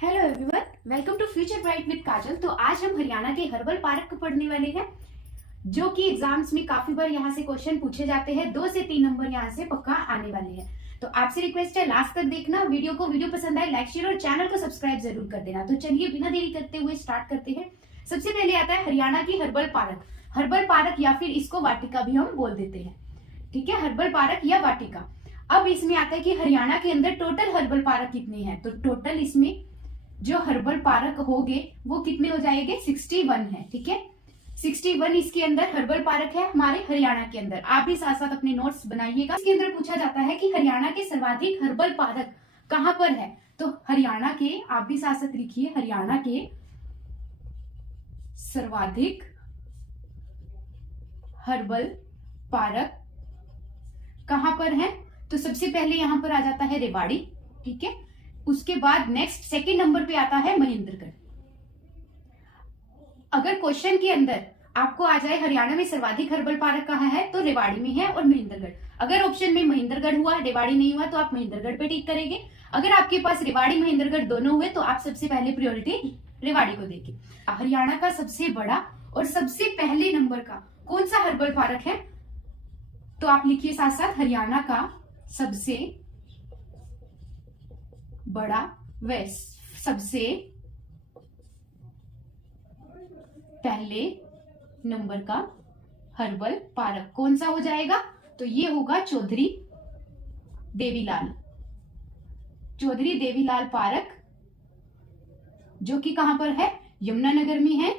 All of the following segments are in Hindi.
Hello everyone, welcome to future bright with Kajal. तो आज हम हरियाणा के हर्बल पार्क को पढ़ने वाले हैं, जो कि एग्जाम्स में काफी बार यहाँ से क्वेश्चन पूछे जाते हैं। 2 से 3 नंबर यहाँ से पक्का आने वाले हैं। तो आपसे रिक्वेस्ट है लास्ट तक देखना वीडियो को। वीडियो पसंद आए लाइक शेयर और चैनल को सब्सक्राइब जरूर कर देना। तो चलिए बिना देरी करते हुए स्टार्ट करते हैं। सबसे पहले आता है हरियाणा की हर्बल पार्क। हर्बल पार्क या फिर इसको वाटिका भी हम बोल देते हैं, ठीक है, हर्बल पार्क या वाटिका। अब इसमें आता है कि हरियाणा के अंदर टोटल हर्बल पार्क कितने हैं। तो टोटल इसमें जो हर्बल पार्क होंगे वो कितने हो जाएंगे, 61 है, ठीक है। 61 इसके अंदर हर्बल पार्क है हमारे हरियाणा के अंदर। आप भी साथ साथ अपने नोट्स बनाइएगा। इसके अंदर पूछा जाता है कि हरियाणा के सर्वाधिक हर्बल पार्क कहां पर है। तो हरियाणा के, आप भी साथ साथ लिखिए, हरियाणा के सर्वाधिक हर्बल पार्क कहां पर है। तो सबसे पहले यहां पर आ जाता है रेवाड़ी, ठीक है। उसके बाद नेक्स्ट सेकंड नंबर पे आता है महेंद्रगढ़। अगर क्वेश्चन के अंदर आपको आ जाए हरियाणा में सर्वाधिक हर्बल पार्क कहाँ है, तो रेवाड़ी में है और महेंद्रगढ़। अगर ऑप्शन में महेंद्रगढ़ हुआ, रेवाड़ी नहीं हुआ, तो आप महेंद्रगढ़ पे टिक करेंगे। अगर आपके पास रेवाड़ी महेंद्रगढ़ दोनों हुए तो आप सबसे पहले प्रायोरिटी रेवाड़ी को देंगे। हरियाणा का सबसे बड़ा और सबसे पहले नंबर का कौन सा हर्बल पार्क है, तो आप लिखिए साथ साथ हरियाणा का सबसे बड़ा व सबसे पहले नंबर का हर्बल पार्क कौन सा हो जाएगा। तो ये होगा चौधरी देवीलाल पार्क, जो कि कहां पर है, यमुनानगर में है।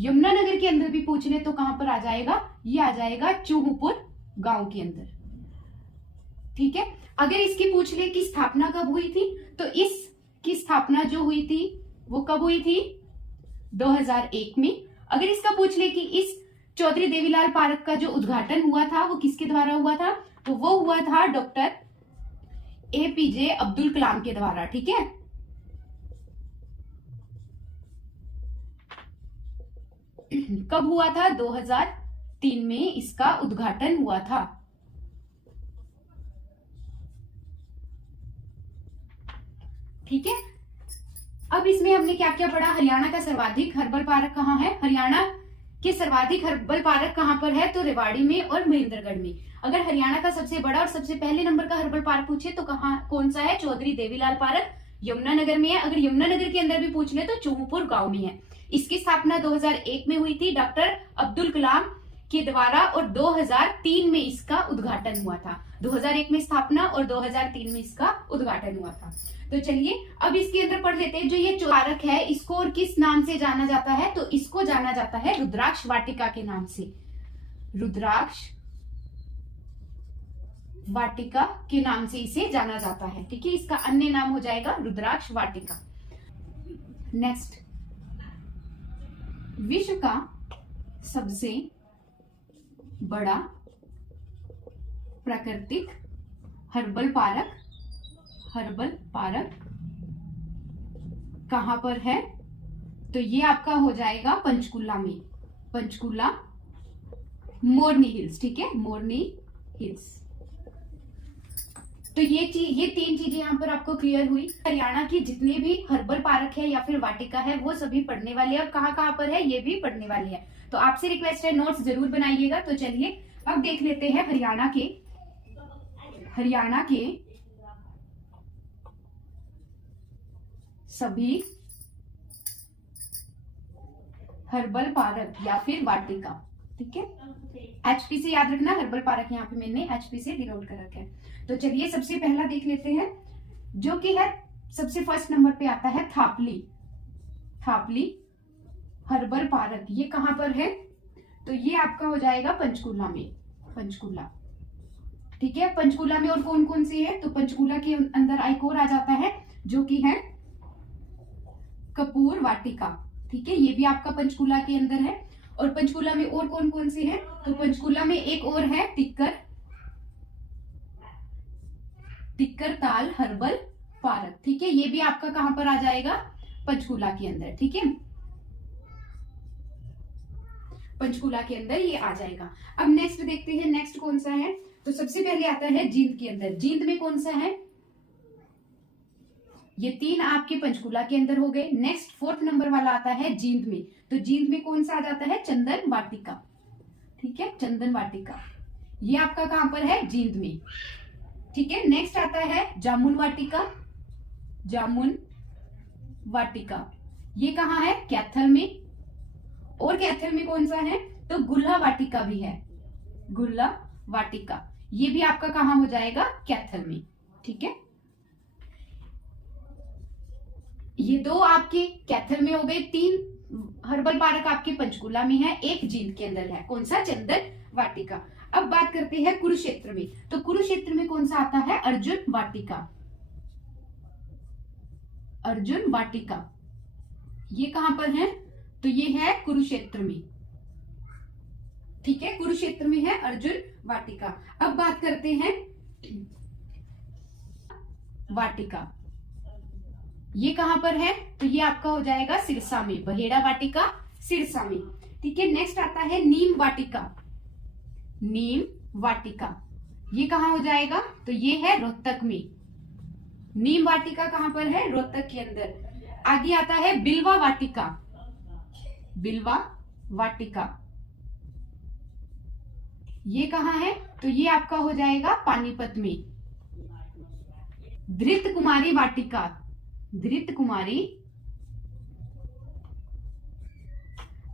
यमुनानगर के अंदर भी पूछ ले तो कहां पर आ जाएगा, ये आ जाएगा चूहपुर गांव के अंदर, ठीक है। अगर इसकी पूछ ले कि स्थापना कब हुई थी, तो इसकी स्थापना जो हुई थी वो कब हुई थी, 2001 में। अगर इसका पूछ ले कि इस चौधरी देवीलाल पार्क का जो उद्घाटन हुआ था वो किसके द्वारा हुआ था, तो वो हुआ था डॉक्टर APJ अब्दुल कलाम के द्वारा, ठीक है। कब हुआ था, 2003 में इसका उद्घाटन हुआ था, ठीक है। अब इसमें हमने क्या क्या पढ़ा, हरियाणा का सर्वाधिक हर्बल पार्क कहाँ है, हरियाणा के सर्वाधिक हर्बल पार्क कहाँ पर है, तो रेवाड़ी में और महेंद्रगढ़ में। अगर हरियाणा का सबसे बड़ा और सबसे पहले नंबर का हर्बल पार्क पूछे तो कहाँ, कौन सा है, चौधरी देवीलाल पार्क, यमुनानगर में है। अगर यमुनानगर के अंदर भी पूछ ले तो चूहपुर गांव में है। इसकी स्थापना 2001 में हुई थी डॉक्टर अब्दुल कलाम के द्वारा और 2003 में इसका उद्घाटन हुआ था। 2001 में स्थापना और 2003 में इसका उद्घाटन हुआ था। तो चलिए अब इसके अंदर पढ़ लेते हैं। जो ये पार्क है इसको और किस नाम से जाना जाता है, तो इसको जाना जाता है रुद्राक्ष वाटिका के नाम से। रुद्राक्ष वाटिका के नाम से इसे जाना जाता है, ठीक है। इसका अन्य नाम हो जाएगा रुद्राक्ष वाटिका। नेक्स्ट, विश्व का सबसे बड़ा प्राकृतिक हर्बल पार्क कहां पर है, तो ये आपका हो जाएगा पंचकुला में, पंचकुला मोरनी हिल्स, ठीक है, मोरनी हिल्स। तो ये 3 चीजें यहाँ पर आपको क्लियर हुई। हरियाणा की जितने भी हर्बल पार्क है या फिर वाटिका है वो सभी पढ़ने वाले हैं और कहाँ पर है ये भी पढ़ने वाले हैं। तो आपसे रिक्वेस्ट है नोट्स जरूर बनाइएगा। तो चलिए अब देख लेते हैं हरियाणा के सभी हर्बल पार्क या फिर वाटिका, ठीक है। HP से याद रखना, हर्बल पार्क यहाँ पे मैंने HP से डिनोट कर रखा है। तो चलिए सबसे पहला देख लेते हैं, जो कि है सबसे फर्स्ट नंबर पे आता है थापली हर्बल पार्क। ये कहां पर है, तो ये आपका हो जाएगा पंचकुला में, पंचकुला, ठीक है। पंचकुला में और कौन कौन से है, तो पंचकुला के अंदर एक और आ जाता है जो कि है कपूर वाटिका, ठीक है। ये भी आपका पंचकुला के अंदर है। और पंचकुला में और कौन कौन से हैं, तो पंचकुला में एक और है टिक्कर ताल हर्बल पार्क, ठीक है। ये भी आपका कहां पर आ जाएगा, पंचकुला के अंदर, ठीक है, पंचकुला के अंदर ये आ जाएगा। अब नेक्स्ट देखते हैं, नेक्स्ट कौन सा है, तो सबसे पहले आता है जींद के अंदर। जींद में कौन सा है, ये 3 आपके पंचकूला के अंदर हो गए। नेक्स्ट 4th नंबर वाला आता है जींद में। तो जींद में कौन सा आ जाता है? चंदन वाटिका। ठीक है, चंदन वाटिका ये आपका कहां पर है? जींद में। ठीक है, नेक्स्ट आता है जामुन वाटिका। जामुन वाटिका ये कहां है? कैथल में। और कैथल में कौन सा है? तो गुल्ला वाटिका भी है। गुल्ला वाटिका ये भी आपका कहां हो जाएगा? कैथल में। ठीक है, ये 2 आपके कैथल में हो गए। 3 हर्बल पार्क आपके पंचकूला में है, 1 जींद के अंदर है। कौन सा? चंदन वाटिका। अब बात करते हैं कुरुक्षेत्र में। तो कुरुक्षेत्र में कौन सा आता है? अर्जुन वाटिका। अर्जुन वाटिका ये कहां पर है? तो ये है कुरुक्षेत्र में। ठीक है, कुरुक्षेत्र में है अर्जुन वाटिका। अब बात करते हैं वाटिका ये कहां पर है? तो ये आपका हो जाएगा सिरसा में। बहेड़ा वाटिका सिरसा में। ठीक है, नेक्स्ट आता है नीम वाटिका। नीम वाटिका ये कहां हो जाएगा? तो ये है रोहतक में। नीम वाटिका कहां पर है? रोहतक के अंदर। आगे आता है बिल्वा वाटिका। बिल्वा वाटिका ये कहां है? तो ये आपका हो जाएगा पानीपत में। धृत कुमारी वाटिका। धृत कुमारी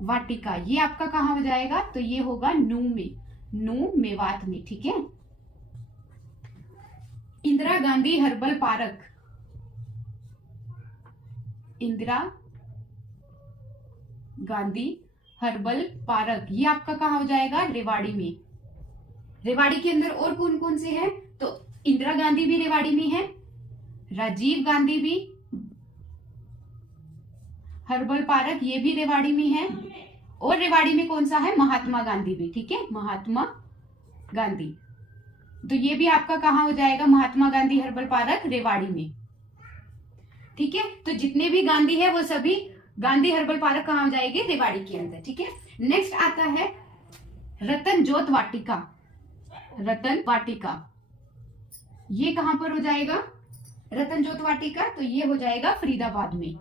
वाटिका ये आपका कहां हो जाएगा? तो ये होगा नू में। नू मेवात में। ठीक है, Indira Gandhi herbal park. Indira Gandhi herbal park ये आपका कहां हो जाएगा? रेवाड़ी में। रेवाड़ी के अंदर और कौन कौन से हैं? तो इंदिरा गांधी भी रेवाड़ी में है, राजीव गांधी भी हर्बल पार्क ये भी रेवाड़ी में है, और रेवाड़ी में कौन सा है? महात्मा गांधी भी। ठीक है, महात्मा गांधी तो ये भी आपका कहां हो जाएगा? महात्मा गांधी हर्बल पार्क रेवाड़ी में। ठीक है, तो जितने भी गांधी है वो सभी गांधी हर्बल पार्क कहां हो जाएंगे? रेवाड़ी के अंदर। ठीक है, नेक्स्ट आता है रतन जोत वाटिका। रतन वाटिका ये कहां पर हो जाएगा? रतन जोत वाटिका तो ये हो जाएगा फरीदाबाद में।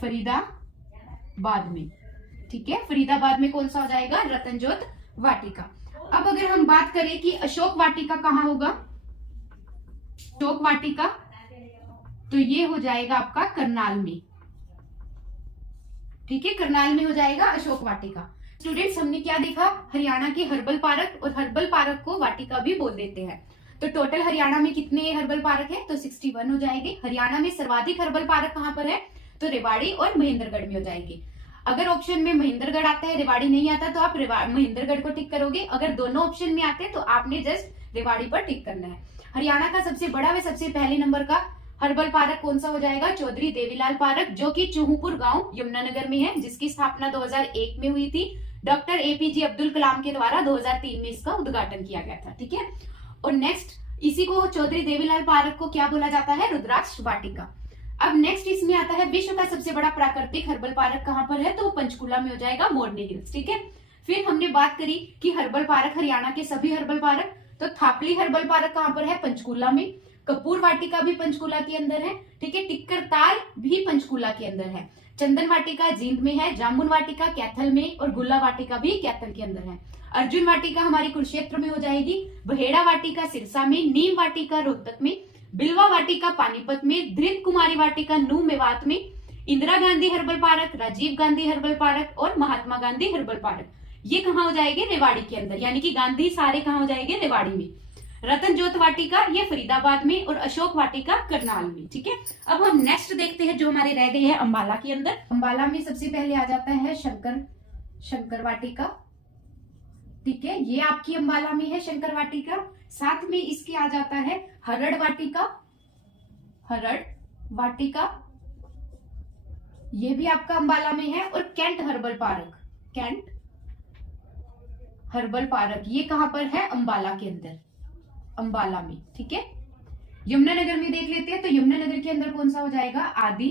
फरीदाबाद में। ठीक है, फरीदाबाद में कौन सा हो जाएगा? रतन जोत वाटिका। अब अगर हम बात करें कि अशोक वाटिका कहां होगा? अशोक वाटिका तो ये हो जाएगा आपका करनाल में। ठीक है, करनाल में हो जाएगा अशोक वाटिका। स्टूडेंट्स हमने क्या देखा? हरियाणा के हर्बल पार्क, और हर्बल पार्क को वाटिका भी बोल देते हैं। तो टोटल हरियाणा में कितने हर्बल पार्क है? तो 61 हो जाएंगे। हरियाणा में सर्वाधिक हर्बल पार्क कहां पर है? तो रेवाड़ी और महेंद्रगढ़ में हो जाएंगे। अगर ऑप्शन में महेंद्रगढ़ आता है, रेवाड़ी नहीं आता, तो आप महेंद्रगढ़ को टिक करोगे। अगर दोनों ऑप्शन में आते हैं तो आपने जस्ट रेवाड़ी पर टिक करना है। हरियाणा का सबसे बड़ा व सबसे पहले नंबर का हर्बल पार्क कौन सा हो जाएगा? चौधरी देवीलाल पार्क, जो कि चूहपुर गांव यमुनानगर में है, जिसकी स्थापना 2001 में हुई थी। डॉक्टर एपीजे अब्दुल कलाम के द्वारा 2003 में इसका उद्घाटन किया गया था। ठीक है, और नेक्स्ट इसी को चौधरी देवीलाल पार्क को क्या बोला जाता है? रुद्राक्ष वाटिका। अब नेक्स्ट इसमें आता है विश्व का सबसे बड़ा प्राकृतिक हर्बल पार्क कहां पर है? तो वो पंचकूला में हो जाएगा, मोरनी हिल्स। ठीक है, फिर हमने बात करी कि हर्बल पार्क हरियाणा के सभी हर्बल पार्क, तो थापली हर्बल पार्क कहां पर है? पंचकूला में। कपूर वाटिका भी पंचकूला के अंदर है। ठीक है, टिक्कर ताल भी पंचकूला के अंदर है। चंदन वाटिका जींद में है, जामुन वाटिका कैथल में, और गुल्ला वाटिका भी कैथल के अंदर है। अर्जुन वाटिका हमारी कुरुक्षेत्र में हो जाएगी। बहेड़ा वाटिका सिरसा में, नीम वाटिका रोहतक में, बिल्वा वाटिका पानीपत में, धृत कुमारी वाटिका नू मेवात में, Indira Gandhi herbal park, Rajiv Gandhi herbal park और महात्मा गांधी हर्बल पार्क ये कहां हो जाएंगे? रेवाड़ी के अंदर। यानी कि गांधी सारे कहां हो जाएंगे? रेवाड़ी में। रतन जोत वाटिका ये फरीदाबाद में, और अशोक वाटिका करनाल में। ठीक है, अब हम नेक्स्ट देखते हैं जो हमारे रह गए हैं अंबाला के अंदर। अंबाला में सबसे पहले आ जाता है शंकर वाटिका। ठीक है, ये आपकी अंबाला में है शंकर वाटिका। साथ में इसके आ जाता है हरड़ वाटिका। हरड़ वाटिका ये भी आपका अंबाला में है, और cantt herbal park. Cantt herbal park ये कहां पर है? अंबाला के अंदर, अंबाला में। ठीक है, यमुनानगर में देख लेते हैं। तो यमुनानगर के अंदर कौन सा हो जाएगा? आदि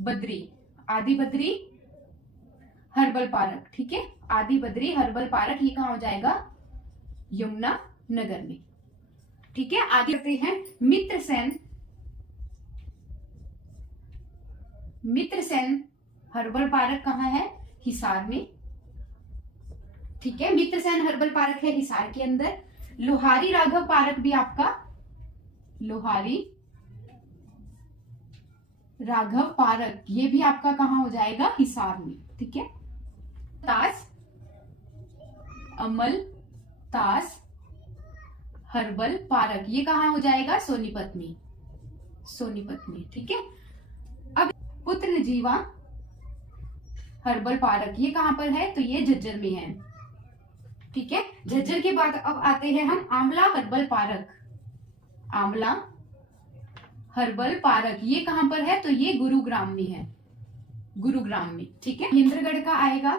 बद्री हर्बल पार्क। ठीक है, आदि बद्री हर्बल पार्क ये कहां हो जाएगा? यमुना नगर में। ठीक है, आगे करते हैं मित्रसेन हर्बल पार्क कहाँ है? हिसार में। ठीक है, मित्रसेन हर्बल पार्क है हिसार के अंदर। लोहारी राघव पार्क भी आपका, लोहारी राघव पार्क, ये भी आपका कहाँ हो जाएगा? हिसार में। ठीक है, तास अमल तास हर्बल पार्क, ये कहाँ हो जाएगा? सोनीपत में, सोनीपत में। ठीक है, अब पुत्र जीवा हर्बल पार्क, ये कहाँ पर है? तो ये झज्जर में है। ठीक है, झज्जर के बाद अब आते हैं हम आंवला हर्बल पार्क। आंवला हर्बल पार्क, ये कहाँ पर है? तो ये गुरुग्राम में है, गुरुग्राम में। ठीक है, महेंद्रगढ़ का आएगा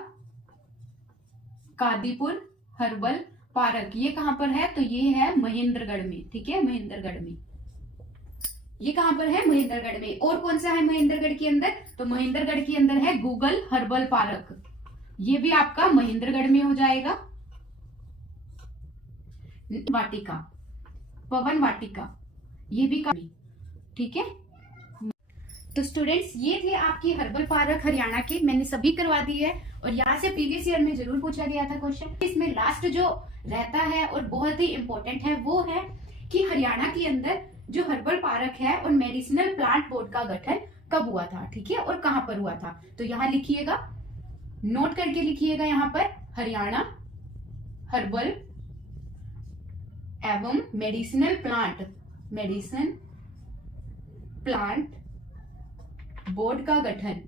कादीपुर हर्बल पार्क, ये कहाँ पर है? तो ये है महेंद्रगढ़ में। ठीक है, महेंद्रगढ़ में, ये कहाँ पर है? महेंद्रगढ़ में। और कौन सा है महेंद्रगढ़ के अंदर? तो महेंद्रगढ़ के अंदर है गूगल हर्बल पार्क, ये भी आपका महेंद्रगढ़ में हो जाएगा। वाटिका, पवन वाटिका, ये भी ठीक है। तो स्टूडेंट्स, ये थे आपकी हर्बल पार्क हरियाणा के, मैंने सभी करवा दी है और यहाँ से प्रीवियस ईयर में जरूर पूछा गया था क्वेश्चन। इसमें लास्ट जो रहता है और बहुत ही इंपॉर्टेंट है वो है कि हरियाणा के अंदर जो हर्बल पार्क है और मेडिसिनल प्लांट बोर्ड का गठन कब हुआ था? ठीक है, और कहां पर हुआ था? तो यहाँ लिखिएगा, नोट करके लिखिएगा यहाँ पर, हरियाणा हर्बल एवं medicinal plant, medicine plant board का गठन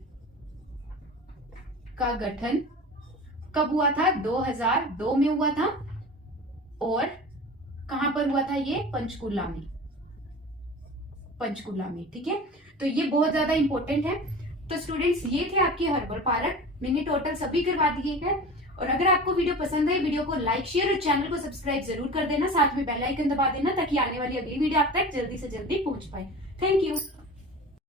कब हुआ था? 2002 में हुआ था। और कहां पर हुआ था? ये पंचकुला में, पंचकुला में। ठीक है, तो ये बहुत ज्यादा इंपॉर्टेंट है। तो स्टूडेंट्स, ये थे आपके हर्बल पार्क, मैंने टोटल सभी करवा दिए हैं। और अगर आपको वीडियो पसंद है, वीडियो को लाइक शेयर और चैनल को सब्सक्राइब जरूर कर देना, साथ में बेल आइकन दबा देना ताकि आने वाली अगली वीडियो आप तक जल्दी से जल्दी पहुंच पाए। Thank you.